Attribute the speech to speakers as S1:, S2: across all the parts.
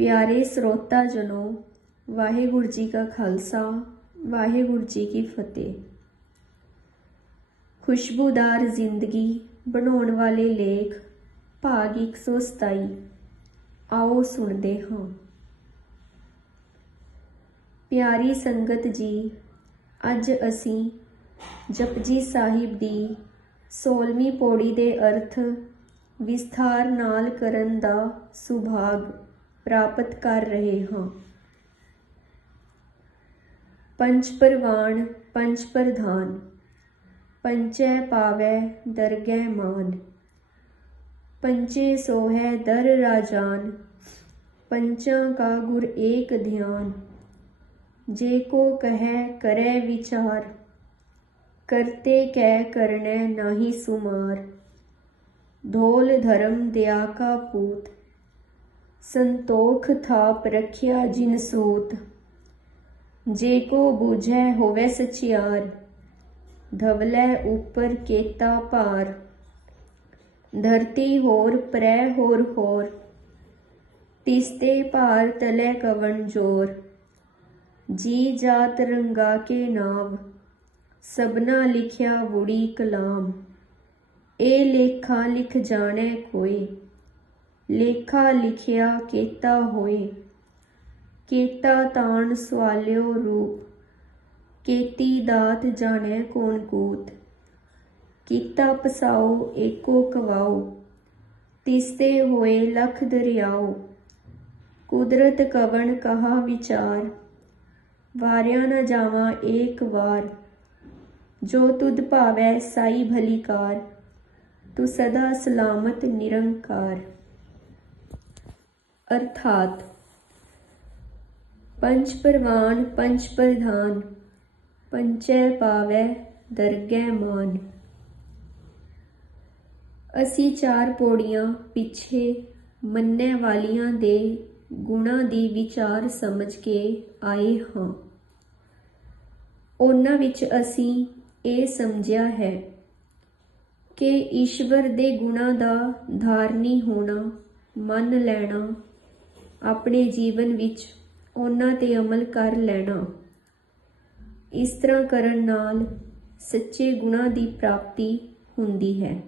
S1: ਪਿਆਰੇ ਸਰੋਤਾ ਜਨੋ, ਵਾਹਿਗੁਰੂ ਜੀ ਕਾ ਖਾਲਸਾ, ਵਾਹਿਗੁਰੂ ਜੀ ਕੀ ਫਤਿਹ। ਖੁਸ਼ਬੂਦਾਰ ਜ਼ਿੰਦਗੀ ਬਣਾਉਣ ਵਾਲੇ ਲੇਖ, ਭਾਗ 127 ਆਓ ਸੁਣਦੇ ਹਾਂ। ਪਿਆਰੀ ਸੰਗਤ ਜੀ, ਅੱਜ ਅਸੀਂ ਜਪਜੀ ਸਾਹਿਬ ਦੀ 16ਵੀਂ ਪੌੜੀ ਦੇ ਅਰਥ ਵਿਸਥਾਰ ਨਾਲ ਕਰਨ ਦਾ ਸੁਭਾਗ ਪ੍ਰਾਪਤ ਕਰ ਰਹੇ ਹਾਂ ਪੰਚ ਪਰਵਾਨ ਪੰਚ ਪ੍ਰਧਾਨ ਪੰਚੈ ਪਾਵੈ ਦਰਗਹਿ ਮਾਨ ਪੰਚੇ ਸੋਹੈ ਦਰ ਰਾਜਾਨ ਪੰਚਾਂ ਕਾ ਗੁਰ ਏਕ ਧਿਆਨ ਜੇ ਕੋ ਕਹੈ ਕਰੈ ਵਿਚਾਰ ਕਰਤੇ ਕੈ ਕਰਨੈ ਨਾਹੀ ਸੁਮਾਰ ਧੋਲ ਧਰਮ ਦਿਆ ਕਾ ਪੂਤ ਸੰਤੋਖ ਥਾਪ ਰਖਿਆ ਜਿਨ ਸੂਤ। ਜੇ ਕੋ ਬੂਝੈ ਹੋਵੇ ਸਚਿਆਰ, ਧਵਲੇ ਉਪਰ ਕੇਤਾ ਭਾਰ। ਧਰਤੀ ਹੋਰ, ਪ੍ਰੈ ਹੋਰ ਹੋਰ। ਤਿਸਤੇ ਭਾਰ ਤਲੇ ਕਵਣ ਜੋਰ। ਜੀ ਜਾਤ ਰੰਗਾ ਕੇ ਨਾਮ ਸਬਨਾ ਲਿਖਿਆ ਬੁੜੀ ਕਲਾਮ। ਇਹ ਲੇਖਾ ਲਿਖ ਜਾਣੈ ਕੋਈ ਲੇਖਾ ਲਿਖਿਆ ਕੀਤਾ ਹੋਏ। ਕੀਤਾ ਤਾਣ ਸਵਾਲਿਓ ਰੂਪ। ਕੀਤੀ ਦਾਤ ਜਾਣੈ ਕੌਣ ਕੂਤ। ਕੀਤਾ ਪਸਾਓ ਏਕੋ ਕਵਾਓ। ਤਿਸਤੇ ਹੋਏ ਲਖ ਦਰਿਆਓ। ਕੁਦਰਤ ਕਵਣ ਕਹਾ ਵਿਚਾਰ। ਵਾਰਿਆ ਨਾ ਜਾਵਾਂ ਏਕ ਵਾਰ। ਜੋ ਤੁਧ ਭਾਵੈ ਸਾਈ ਭਲੀਕਾਰ। ਤੂੰ ਸਦਾ ਸਲਾਮਤ ਨਿਰੰਕਾਰ। ਅਰਥਾਤ ਪੰਚ ਪ੍ਰਵਾਨ ਪੰਚ ਪ੍ਰਧਾਨ ਪੰਚੈ ਪਾਵੈ, ਦਰਗਹਿ ਮਾਨ। ਅਸੀਂ ਚਾਰ ਪੌੜੀਆਂ ਪਿੱਛੇ ਮੰਨੇ ਵਾਲੀਆਂ ਦੇ ਗੁਣਾਂ ਦੀ ਵਿਚਾਰ ਸਮਝ ਕੇ ਆਏ ਹਾਂ। ਉਹਨਾਂ ਵਿੱਚ ਅਸੀਂ ਇਹ ਸਮਝਿਆ ਹੈ ਕਿ ਈਸ਼ਵਰ ਦੇ ਗੁਣਾਂ ਦਾ ਧਾਰਨੀ ਹੋਣਾ, ਮੰਨ ਲੈਣਾ ਆਪਣੇ ਜੀਵਨ ਵਿੱਚ ਉਹਨਾਂ ਤੇ ਅਮਲ ਕਰ ਲੈਣਾ। ਇਸ ਤਰ੍ਹਾਂ ਕਰਨ ਨਾਲ ਸੱਚੇ ਗੁਣਾਂ ਦੀ ਪ੍ਰਾਪਤੀ ਹੁੰਦੀ ਹੈ।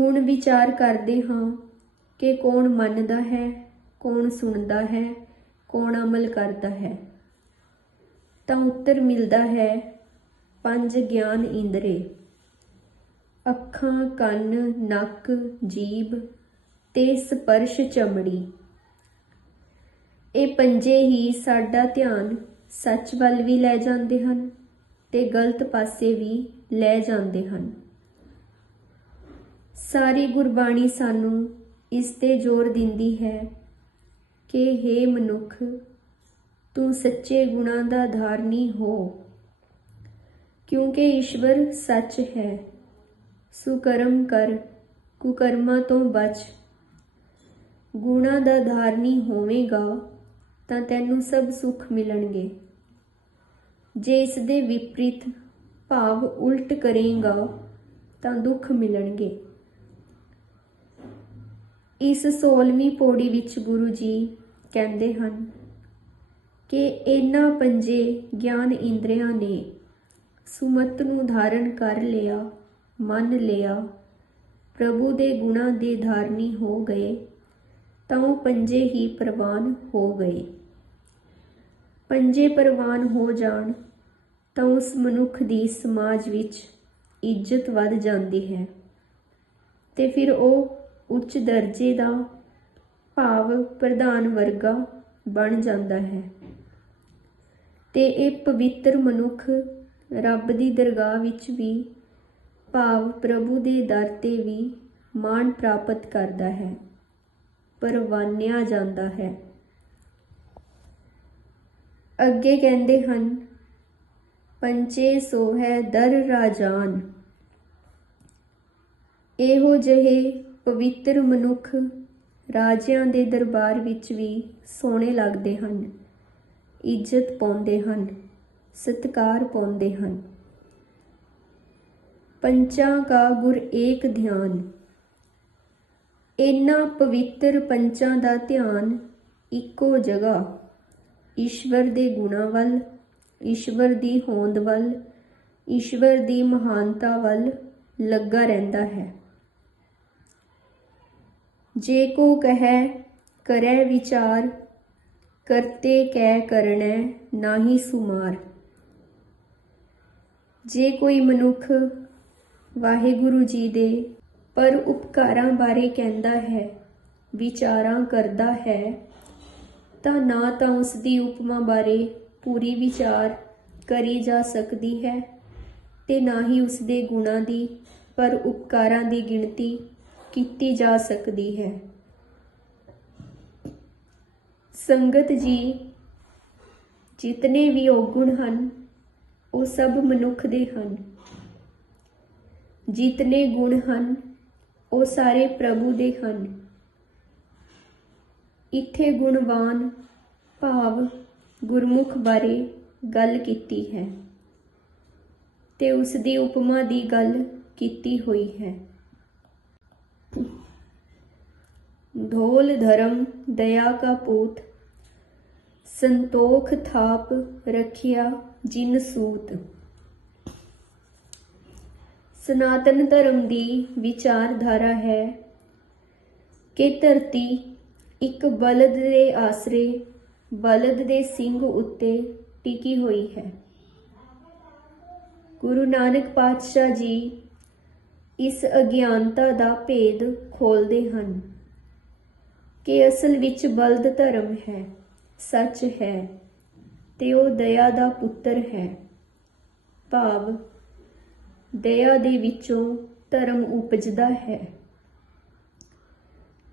S1: ਹੁਣ ਵਿਚਾਰ ਕਰਦੇ ਹਾਂ ਕਿ ਕੌਣ ਮੰਨਦਾ ਹੈ, ਕੌਣ ਸੁਣਦਾ ਹੈ, ਕੌਣ ਅਮਲ ਕਰਦਾ ਹੈ। ਤਾਂ ਉੱਤਰ ਮਿਲਦਾ ਹੈ, ਪੰਜ ਗਿਆਨ ਇੰਦਰੇ। ਅੱਖਾਂ, ਕੰਨ, ਨੱਕ, ਜੀਭ ਤੇ ਸਪਰਸ਼ ਚਮੜੀ। ਇਹ ਪੰਜੇ ਹੀ ਸਾਡਾ ਧਿਆਨ ਸੱਚ ਵੱਲ ਵੀ ਲੈ ਜਾਂਦੇ ਹਨ ਤੇ ਗਲਤ ਪਾਸੇ ਵੀ ਲੈ ਜਾਂਦੇ ਹਨ। ਸਾਰੀ ਗੁਰਬਾਣੀ ਸਾਨੂੰ ਇਸ ਤੇ ਜ਼ੋਰ ਦਿੰਦੀ ਹੈ ਕਿ हे ਮਨੁੱਖ, ਤੂੰ ਸੱਚੇ ਗੁਣਾਂ ਦਾ ਧਾਰਨੀ ਹੋ, ਕਿਉਂਕਿ ਈਸ਼ਵਰ ਸੱਚ ਹੈ। ਸੁਕਰਮ ਕਰ, ਕੁਕਰਮਾਂ ਤੋਂ ਬਚ ਗੁਣਾਂ ਦਾ ਧਾਰਨੀ ਹੋਵੇਗਾ, ਤਾਂ ਤੈਨੂੰ ਸਭ ਸੁੱਖ ਮਿਲਣਗੇ। ਜੇ ਇਸ ਦੇ ਵਿਪਰੀਤ ਭਾਵ ਉਲਟ ਕਰੇਗਾ, ਤਾਂ ਦੁੱਖ ਮਿਲਣਗੇ। ਇਸ 16ਵੀਂ ਪੌੜੀ ਵਿੱਚ ਗੁਰੂ ਜੀ ਕਹਿੰਦੇ ਹਨ ਕਿ ਇਹਨਾਂ ਪੰਜੇ ਗਿਆਨ ਇੰਦਰੀਆਂ ਨੇ ਸੁਮਤ ਨੂੰ ਧਾਰਨ ਕਰ ਲਿਆ, ਮੰਨ ਲਿਆ, ਪ੍ਰਭੂ ਦੇ ਗੁਣਾਂ ਦੇ ਧਾਰਨੀ ਹੋ ਗਏ। ਤਾਂ ਉਹ ਪੰਜੇ ਹੀ ਪ੍ਰਵਾਨ ਹੋ ਗਏ। ਪੰਜੇ ਪ੍ਰਵਾਨ ਹੋ ਜਾਣ ਤਾਂ ਉਸ ਮਨੁੱਖ ਦੀ ਸਮਾਜ ਵਿੱਚ ਇੱਜ਼ਤ ਵੱਧ ਜਾਂਦੀ ਹੈ। ਤੇ ਫਿਰ ਉਹ ਉੱਚ ਦਰਜੇ ਦਾ ਭਾਵ ਪ੍ਰਧਾਨ ਵਰਗਾ ਬਣ ਜਾਂਦਾ ਹੈ। ਤੇ ਇਹ ਪਵਿੱਤਰ ਮਨੁੱਖ ਰੱਬ ਦੀ ਦਰਗਾਹ ਵਿੱਚ ਵੀ ਭਾਵ ਪ੍ਰਭੂ ਦੇ ਦਰ ਤੇ ਵੀ ਮਾਣ ਪ੍ਰਾਪਤ ਕਰਦਾ ਹੈ। ਪਰਵਾਨਿਆ ਜਾਂਦਾ ਹੈ। ਅੱਗੇ ਕਹਿੰਦੇ ਹਨ, ਪੰਚੇ ਸੋਹੈ ਦਰ ਰਾਜਾਨ। ਇਹੋ ਜਿਹੇ ਪਵਿੱਤਰ ਮਨੁੱਖ ਰਾਜਿਆਂ ਦੇ ਦਰਬਾਰ ਵਿੱਚ ਵੀ ਸੋਹਣੇ ਲੱਗਦੇ ਹਨ, ਇੱਜ਼ਤ ਪਾਉਂਦੇ ਹਨ, ਸਤਕਾਰ ਪਾਉਂਦੇ ਹਨ। ਪੰਚਾਂ ਕਾ ਗੁਰ ਏਕ ਧਿਆਨ। ਇਹਨਾਂ ਪਵਿੱਤਰ ਪੰਚਾਂ ਦਾ ਧਿਆਨ ਇੱਕੋ ਜਗ੍ਹਾ, ਈਸ਼ਵਰ ਦੇ ਗੁਣਾਂ ਵੱਲ, ਈਸ਼ਵਰ ਦੀ ਹੋਂਦ ਵੱਲ, ਈਸ਼ਵਰ ਦੀ ਮਹਾਨਤਾ ਵੱਲ ਲੱਗਾ ਰਹਿੰਦਾ ਹੈ। ਜੇ ਕੋ ਕਹੈ, ਕਰੈ ਵਿਚਾਰ, ਕਰਤੇ ਕੈ ਕਰਣੈ, ਨਾਹੀ ਸੁਮਾਰ। ਜੇ ਕੋਈ ਮਨੁੱਖ ਵਾਹਿਗੁਰੂ ਜੀ ਦੇ ਪਰ ਉਪਕਾਰਾਂ ਬਾਰੇ ਕਹਿੰਦਾ ਹੈ, ਵਿਚਾਰਾਂ ਕਰਦਾ ਹੈ, ਤਾਂ ਨਾ ਤਾਂ ਉਸ ਦੀ ਉਪਮਾ ਬਾਰੇ ਪੂਰੀ ਵਿਚਾਰ ਕਰੀ ਜਾ ਸਕਦੀ ਹੈ ਤੇ ਨਾ ਹੀ ਉਸ ਦੇ ਗੁਣਾਂ ਦੀ, ਪਰ ਉਪਕਾਰਾਂ ਦੀ ਗਿਣਤੀ ਕੀਤੀ ਜਾ ਸਕਦੀ ਹੈ। ਸੰਗਤ ਜੀ, ਜਿਤਨੇ ਵੀ ਔਗੁਣ ਹਨ, ਉਹ ਸਭ ਮਨੁੱਖ ਦੇ ਹਨ। ਜਿਤਨੇ ਗੁਣ ਹਨ ਉਹ ਸਾਰੇ ਪ੍ਰਭੂ ਦੇ ਹਨ ਇੱਥੇ ਗੁਣਵਾਨ ਭਾਵ ਗੁਰਮੁਖ ਬਾਰੇ ਗੱਲ ਕੀਤੀ ਹੈ ਤੇ ਉਸ ਦੀ ਉਪਮਾ ਦੀ ਗੱਲ ਕੀਤੀ ਹੋਈ ਹੈ ढोल धर्म दया का पूत संतोख थाप रखिया जिन सूत ਸਨਾਤਨ ਧਰਮ ਦੀ ਵਿਚਾਰਧਾਰਾ ਹੈ ਕਿ ਧਰਤੀ ਇੱਕ ਬਲਦ ਦੇ ਆਸਰੇ, ਬਲਦ ਦੇ ਸਿੰਘ ਉੱਤੇ ਟਿਕੀ ਹੋਈ ਹੈ। ਗੁਰੂ ਨਾਨਕ ਪਾਤਸ਼ਾਹ ਜੀ ਇਸ ਅਗਿਆਨਤਾ ਦਾ ਭੇਦ ਖੋਲਦੇ ਹਨ ਕਿ ਅਸਲ ਵਿੱਚ ਬਲਦ ਧਰਮ ਹੈ, ਸੱਚ ਹੈ ਤੇ ਉਹ ਦਇਆ ਦਾ ਪੁੱਤਰ ਹੈ। ਭਾਵ ਦਇਆ ਦੇ ਵਿੱਚੋਂ ਧਰਮ ਉਪਜਦਾ ਹੈ।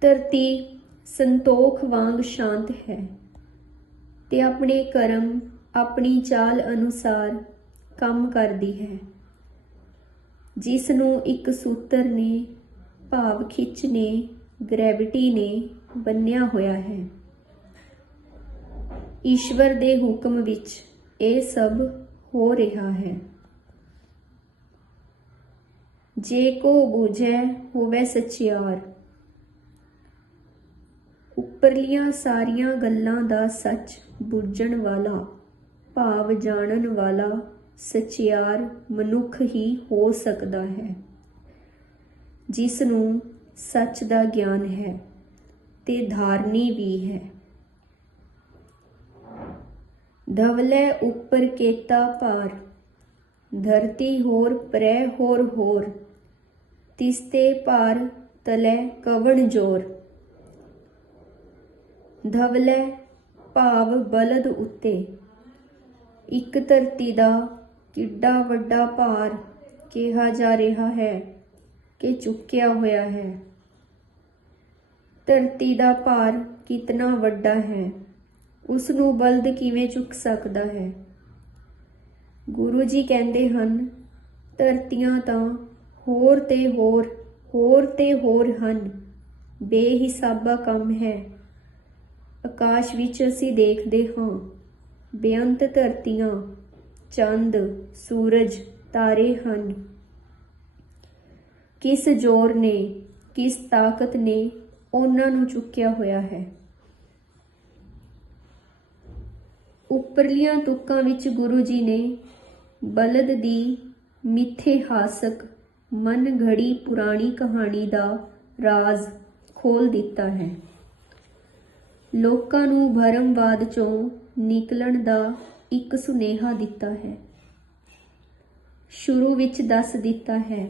S1: ਧਰਤੀ ਸੰਤੋਖ ਵਾਂਗ ਸ਼ਾਂਤ ਹੈ ਤੇ ਆਪਣੇ ਕਰਮ, ਆਪਣੀ ਚਾਲ ਅਨੁਸਾਰ ਕੰਮ ਕਰਦੀ ਹੈ। ਜਿਸ ਨੂੰ ਇੱਕ ਸੂਤਰ ਨੇ, ਭਾਵ ਖਿੱਚ ਨੇ ਗ੍ਰੈਵਿਟੀ ਨੇ ਬੰਨਿਆ ਹੋਇਆ ਹੈ। ਈਸ਼ਵਰ ਦੇ ਹੁਕਮ ਵਿੱਚ ਇਹ ਸਭ ਹੋ ਰਿਹਾ ਹੈ। ਜੇ ਕੋ ਬੂਝੈ ਹੋਵੇ ਸਚਿਆਰ ਉੱਪਰਲੀਆਂ ਸਾਰੀਆਂ ਗੱਲਾਂ ਦਾ ਸੱਚ ਬੁੱਝਣ ਵਾਲਾ, ਭਾਵ ਜਾਣਨ ਵਾਲਾ ਸਚਿਆਰ ਮਨੁੱਖ ਹੀ ਹੋ ਸਕਦਾ ਹੈ ਜਿਸ ਨੂੰ ਸੱਚ ਦਾ ਗਿਆਨ ਹੈ ਤੇ ਧਾਰਨੀ ਵੀ ਹੈ। ਧਵਲੇ ਉੱਪਰ ਕੇਤਾ ਭਾਰ, ਧਰਤੀ ਹੋਰ ਪ੍ਰੈ ਹੋਰ ਹੋਰ ਤਿਸਤੇ ਭਾਰ ਤਲੇ ਕਵਣ ਜੋਰ। ਧਵਲੇ ਭਾਵ ਬਲਦ ਉੱਤੇ। ਇੱਕ ਧਰਤੀ ਦਾ ਕਿੱਡਾ ਵੱਡਾ ਭਾਰ ਕਿਹਾ ਜਾ ਰਿਹਾ ਹੈ ਕਿ ਚੁੱਕਿਆ ਹੋਇਆ ਹੈ। ਧਰਤੀ ਦਾ ਭਾਰ ਕਿਤਨਾ ਵੱਡਾ ਹੈ ਉਸ ਨੂੰ ਬਲਦ ਕਿਵੇਂ ਚੁੱਕ ਸਕਦਾ ਹੈ? ਗੁਰੂ ਜੀ ਕਹਿੰਦੇ ਹਨ, ਧਰਤੀਆਂ ਤਾਂ ਹੋਰ ਤੇ ਹੋਰ ਹੋਰ ਤੇ ਹੋਰ ਹਨ। ਬੇਹਿਸਾਬਾ ਕੰਮ ਹੈ। ਆਕਾਸ਼ ਵਿੱਚ ਅਸੀਂ ਦੇਖਦੇ ਹਾਂ। ਬੇਅੰਤ ਧਰਤੀਆਂ, ਚੰਦ, ਸੂਰਜ, ਤਾਰੇ ਹਨ। ਕਿਸ ਜ਼ੋਰ ਨੇ, ਕਿਸ ਤਾਕਤ ਨੇ ਉਹਨਾਂ ਨੂੰ ਚੁੱਕਿਆ ਹੋਇਆ ਹੈ। ਉੱਪਰਲੀਆਂ ਤੁਕਾਂ ਵਿੱਚ ਗੁਰੂ ਜੀ ਨੇ ਬਲਦ ਦੀ ਮਿਥਿਹਾਸਕ ਮਨ ਘੜੀ ਪੁਰਾਣੀ ਕਹਾਣੀ ਦਾ ਰਾਜ਼ ਖੋਲ ਦਿੱਤਾ ਹੈ। ਲੋਕਾਂ ਨੂੰ ਭਰਮਵਾਦ ਚੋਂ ਨਿਕਲਣ ਦਾ ਇੱਕ ਸੁਨੇਹਾ ਦਿੱਤਾ ਹੈ। ਸ਼ੁਰੂ ਵਿੱਚ ਦੱਸ ਦਿੱਤਾ ਹੈ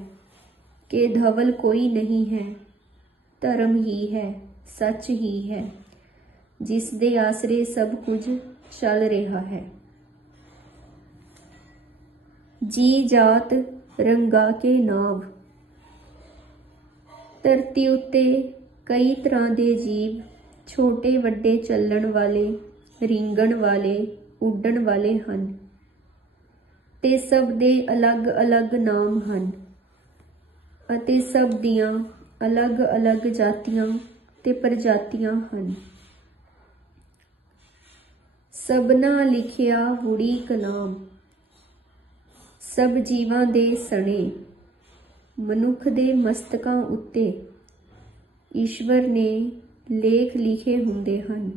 S1: ਕਿ ਧਵਲ ਕੋਈ ਨਹੀਂ ਹੈ, ਧਰਮ ਹੀ ਹੈ, ਸੱਚ ਹੀ ਹੈ, ਜਿਸ ਦੇ ਆਸਰੇ ਸਭ ਕੁਝ ਚੱਲ ਰਿਹਾ ਹੈ। ਜੀ ਜਾਤ ਰੰਗਾ ਕੇ ਨਾਵ। ਧਰਤੀ ਉੱਤੇ ਕਈ ਤਰ੍ਹਾਂ ਦੇ ਜੀਵ, ਛੋਟੇ ਵੱਡੇ ਚੱਲਣ ਵਾਲੇ, ਰਿੰਗਣ ਵਾਲੇ, ਉੱਡਣ ਵਾਲੇ ਹਨ ਤੇ ਸਭ ਦੇ ਅਲੱਗ-ਅਲੱਗ ਨਾਮ ਹਨ ਅਤੇ ਸਭ ਦੀਆਂ ਅਲੱਗ-ਅਲੱਗ ਜਾਤੀਆਂ ਤੇ ਪ੍ਰਜਾਤੀਆਂ ਹਨ। ਸਭਨਾ ਲਿਖਿਆ ਹੁੜੀ ਕਲਾਮ ਸਭ ਜੀਵਾਂ ਦੇ ਸਣੇ, ਮਨੁੱਖ ਦੇ ਮਸਤਕਾਂ ਉੱਤੇ ਈਸ਼ਵਰ ਨੇ ਲੇਖ ਲਿਖੇ ਹੁੰਦੇ ਹਨ।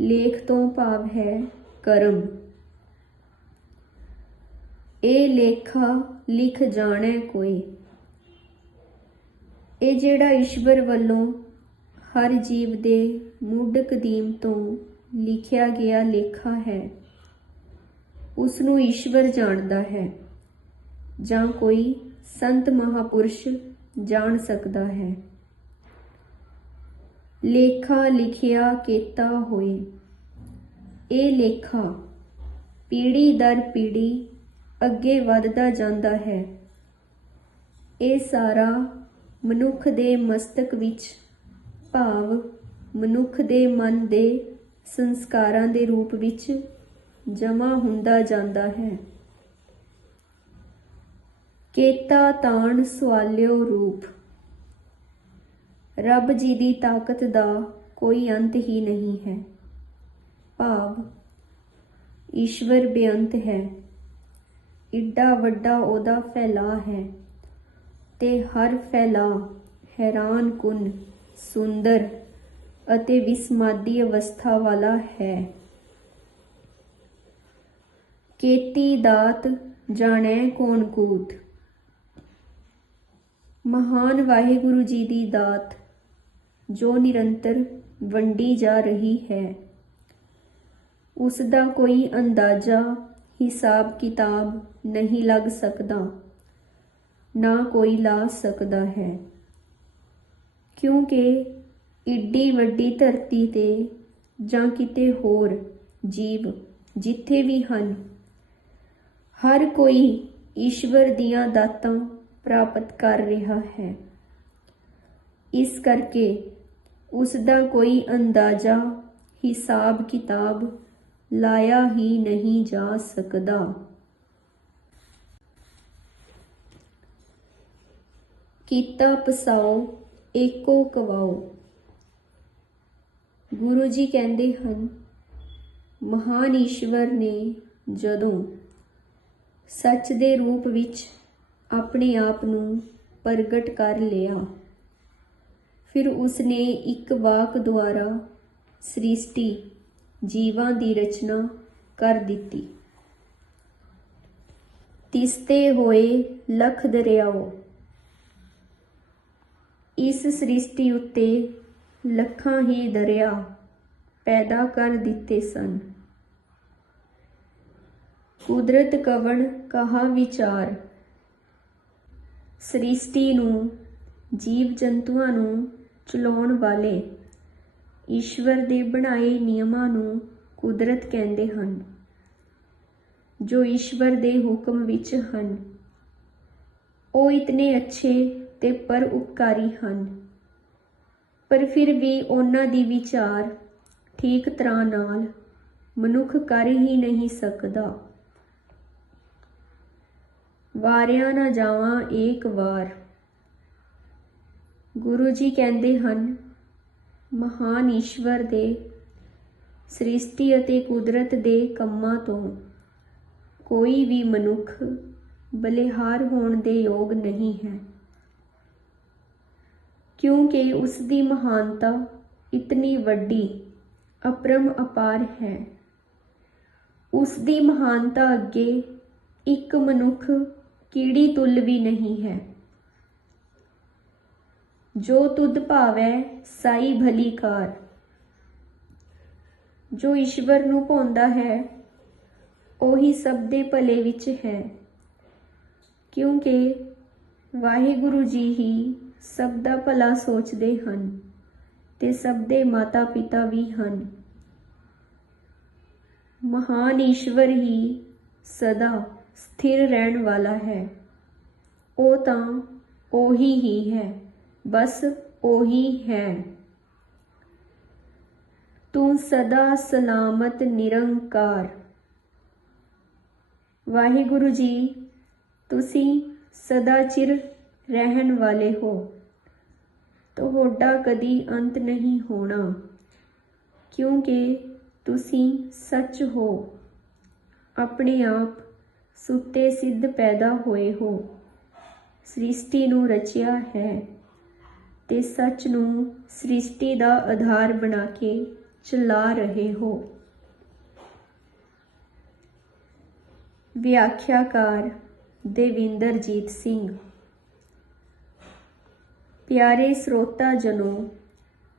S1: ਲੇਖ ਤੋਂ ਭਾਵ ਹੈ ਕਰਮ। ਇਹ ਲੇਖਾ ਲਿਖ ਜਾਣੈ ਕੋਈ। ਇਹ ਜਿਹੜਾ ਈਸ਼ਵਰ ਵੱਲੋਂ ਹਰ ਜੀਵ ਦੇ ਮੁੱਢ ਕਦੀਮ ਤੋਂ ਲਿਖਿਆ ਗਿਆ ਲੇਖਾ ਹੈ। ਉਸ ਨੂੰ ਈਸ਼ਵਰ ਜਾਣਦਾ ਹੈ ਜਾਂ ਕੋਈ ਸੰਤ ਮਹਾਪੁਰਸ਼ ਜਾਣ ਸਕਦਾ ਹੈ। ਲੇਖਾ ਲਿਖਿਆ ਕੀਤਾ ਹੋਏ। ਇਹ ਲੇਖਾ ਪੀੜੀ ਦਰ ਪੀੜੀ ਅੱਗੇ ਵੱਧਦਾ ਜਾਂਦਾ ਹੈ। ਇਹ ਸਾਰਾ ਮਨੁੱਖ ਦੇ ਮਸਤਕ ਵਿੱਚ ਭਾਵ ਮਨੁੱਖ ਦੇ ਮਨ ਦੇ ਸੰਸਕਾਰਾਂ ਦੇ ਰੂਪ ਵਿੱਚ ਜਮਾ ਹੁੰਦਾ ਜਾਂਦਾ ਹੈ। ਕੇਤਾ ਤਾਣ ਸਵਾਲਿਓ ਰੂਪ। ਰੱਬ ਜੀ ਦੀ ਤਾਕਤ ਦਾ ਕੋਈ ਅੰਤ ਹੀ ਨਹੀਂ ਹੈ। ਭਾਵ, ਈਸ਼ਵਰ ਬੇਅੰਤ ਹੈ। ਇੱਡਾ ਵੱਡਾ ਉਹਦਾ ਫੈਲਾ ਹੈ ਤੇ ਹਰ ਫੈਲਾ ਹੈਰਾਨ ਕੁਨ, ਸੁੰਦਰ ਅਤੇ ਵਿਸਮਾਦੀ ਅਵਸਥਾ ਵਾਲਾ ਹੈ। ਕੇਤੀ ਦਾਤ ਜਾਣੈ ਕੌਣ ਕੂਤ? ਮਹਾਨ ਵਾਹਿਗੁਰੂ ਜੀ ਦੀ ਦਾਤ, ਜੋ ਨਿਰੰਤਰ ਵੰਡੀ ਜਾ ਰਹੀ ਹੈ। ਉਸ ਦਾ ਕੋਈ ਅੰਦਾਜ਼ਾ, ਹਿਸਾਬ ਕਿਤਾਬ ਨਹੀਂ ਲੱਗ ਸਕਦਾ, ਨਾ ਕੋਈ ਲਾ ਸਕਦਾ ਹੈ। ਕਿਉਂਕਿ ਇੱਡੀ ਵੱਡੀ ਧਰਤੀ ਤੇ ਜਾਂ ਕਿਤੇ ਹੋਰ ਜੀਵ ਜਿੱਥੇ ਵੀ ਹਨ ਹਰ ਕੋਈ ਈਸ਼ਵਰ ਦੀਆਂ ਦਾਤਾਂ ਪ੍ਰਾਪਤ ਕਰ ਰਿਹਾ ਹੈ। ਇਸ ਕਰਕੇ ਉਸ ਦਾ ਕੋਈ ਅੰਦਾਜ਼ਾ, ਹਿਸਾਬ ਕਿਤਾਬ ਲਾਇਆ ਹੀ ਨਹੀਂ ਜਾ ਸਕਦਾ। ਕੀਤਾ ਪਸਾਓ, ਏਕੋ ਕਵਾਓ। ਗੁਰੂ ਜੀ ਕਹਿੰਦੇ ਹਨ, ਮਹਾਨ ਈਸ਼ਵਰ ਨੇ ਜਦੋਂ ਸੱਚ ਦੇ ਰੂਪ ਵਿੱਚ ਆਪਣੇ ਆਪ ਨੂੰ ਪ੍ਰਗਟ ਕਰ ਲਿਆ। ਫਿਰ ਉਸਨੇ ਇੱਕ ਵਾਕ ਦੁਆਰਾ ਸ੍ਰਿਸ਼ਟੀ ਜੀਵਾਂ ਦੀ ਰਚਨਾ ਕਰ ਦਿੱਤੀ। ਤਿਸਤੇ ਹੋਏ ਲਖ ਦਰਿਆਓ। ਇਸ ਸ੍ਰਿਸ਼ਟੀ ਉੱਤੇ ਲੱਖਾਂ ਹੀ ਦਰਿਆ ਪੈਦਾ ਕਰ ਦਿੱਤੇ ਸਨ। ਕੁਦਰਤ ਕਵਣ ਕਹਾ ਵਿਚਾਰ? ਸ੍ਰਿਸ਼ਟੀ ਨੂੰ ਜੀਵ ਜੰਤੂਆਂ ਨੂੰ ਚਲਾਉਣ ਵਾਲੇ ਈਸ਼ਵਰ ਦੇ ਬਣਾਏ ਨਿਯਮਾਂ ਨੂੰ ਕੁਦਰਤ ਕਹਿੰਦੇ ਹਨ, ਜੋ ਈਸ਼ਵਰ ਦੇ ਹੁਕਮ ਵਿੱਚ ਹਨ। ਉਹ ਇਤਨੇ ਅੱਛੇ ਤੇ ਪਰ ਉਪਕਾਰੀ ਹਨ, ਪਰ ਫਿਰ ਵੀ ਉਹਨਾਂ ਦੀ ਵਿਚਾਰ ਠੀਕ ਤਰ੍ਹਾਂ ਨਾਲ ਮਨੁੱਖ ਕਰ ਹੀ ਨਹੀਂ ਸਕਦਾ। ਵਾਰਿਆ ਨਾ ਜਾਵਾਂ ਏਕ ਵਾਰ। ਗੁਰੂ ਜੀ ਕਹਿੰਦੇ ਹਨ, ਮਹਾਨ ਈਸ਼ਵਰ ਦੇ ਸ੍ਰਿਸ਼ਟੀ ਅਤੇ ਕੁਦਰਤ ਦੇ ਕੰਮਾਂ ਤੋਂ ਕੋਈ ਵੀ ਮਨੁੱਖ ਬਲਿਹਾਰ ਹੋਣ ਦੇ ਯੋਗ ਨਹੀਂ ਹੈ। ਕਿਉਂਕਿ ਉਸ ਦੀ ਮਹਾਨਤਾ ਇਤਨੀ ਵੱਡੀ, ਅਪਰਮ ਅਪਾਰ ਹੈ। ਉਸ ਦੀ ਮਹਾਨਤਾ ਅੱਗੇ ਇੱਕ ਮਨੁੱਖ ਕੀੜੀ ਤੁਲ ਵੀ ਨਹੀਂ ਹੈ। ਜੋ ਤੁਧ ਭਾਵੈ, ਸਾਈ ਭਲੀ ਕਾਰ। ਜੋ ਈਸ਼ਵਰ ਨੂੰ ਪਾਉਂਦਾ ਹੈ, ਉਹੀ ਸਭ ਦੇ ਭਲੇ ਵਿੱਚ ਹੈ। ਕਿਉਂਕਿ ਵਾਹਿਗੁਰੂ ਜੀ ਹੀ ਸਭ ਦਾ ਭਲਾ ਸੋਚਦੇ ਹਨ ਤੇ ਸਭ ਦੇ ਮਾਤਾ ਪਿਤਾ ਵੀ ਹਨ। ਮਹਾਨ ਈਸ਼ਵਰ ਹੀ ਸਦਾ ਸਥਿਰ ਰਹਿਣ ਵਾਲਾ ਹੈ। ਉਹ ਤਾਂ ਉਹੀ ਹੀ ਹੈ, ਬਸ ਉਹੀ ਹੈ। ਤੂੰ ਸਦਾ ਸਲਾਮਤ, ਨਿਰੰਕਾਰ। ਵਾਹਿਗੁਰੂ ਜੀ, ਤੁਸੀਂ ਸਦਾ ਚਿਰ ਰਹਿਣ ਵਾਲੇ ਹੋ। ਤੁਹਾਡਾ ਕਦੀ ਅੰਤ ਨਹੀਂ ਹੋਣਾ, ਕਿਉਂਕਿ ਤੁਸੀਂ ਸੱਚ ਹੋ। ਆਪਣੇ ਆਪ ਸੁੱਤੇ ਸਿੱਧ ਪੈਦਾ ਹੋਏ ਹੋ। ਸ੍ਰਿਸ਼ਟੀ ਨੂੰ ਰਚਿਆ ਹੈ ਤੇ ਸੱਚ ਨੂੰ ਸ੍ਰਿਸ਼ਟੀ ਦਾ ਆਧਾਰ ਬਣਾ ਕੇ ਚਲਾ ਰਹੇ ਹੋ। ਵਿਆਖਿਆਕਾਰ ਦੇਵਿੰਦਰਜੀਤ ਸਿੰਘ। ਪਿਆਰੇ ਸਰੋਤਾ ਜਨੋ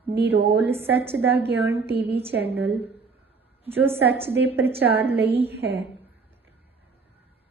S1: ਨਿਰੋਲ ਸੱਚ ਦਾ ਗਿਆਨ ਟੀਵੀ ਚੈਨਲ, ਜੋ ਸੱਚ ਦੇ ਪ੍ਰਚਾਰ ਲਈ ਹੈ।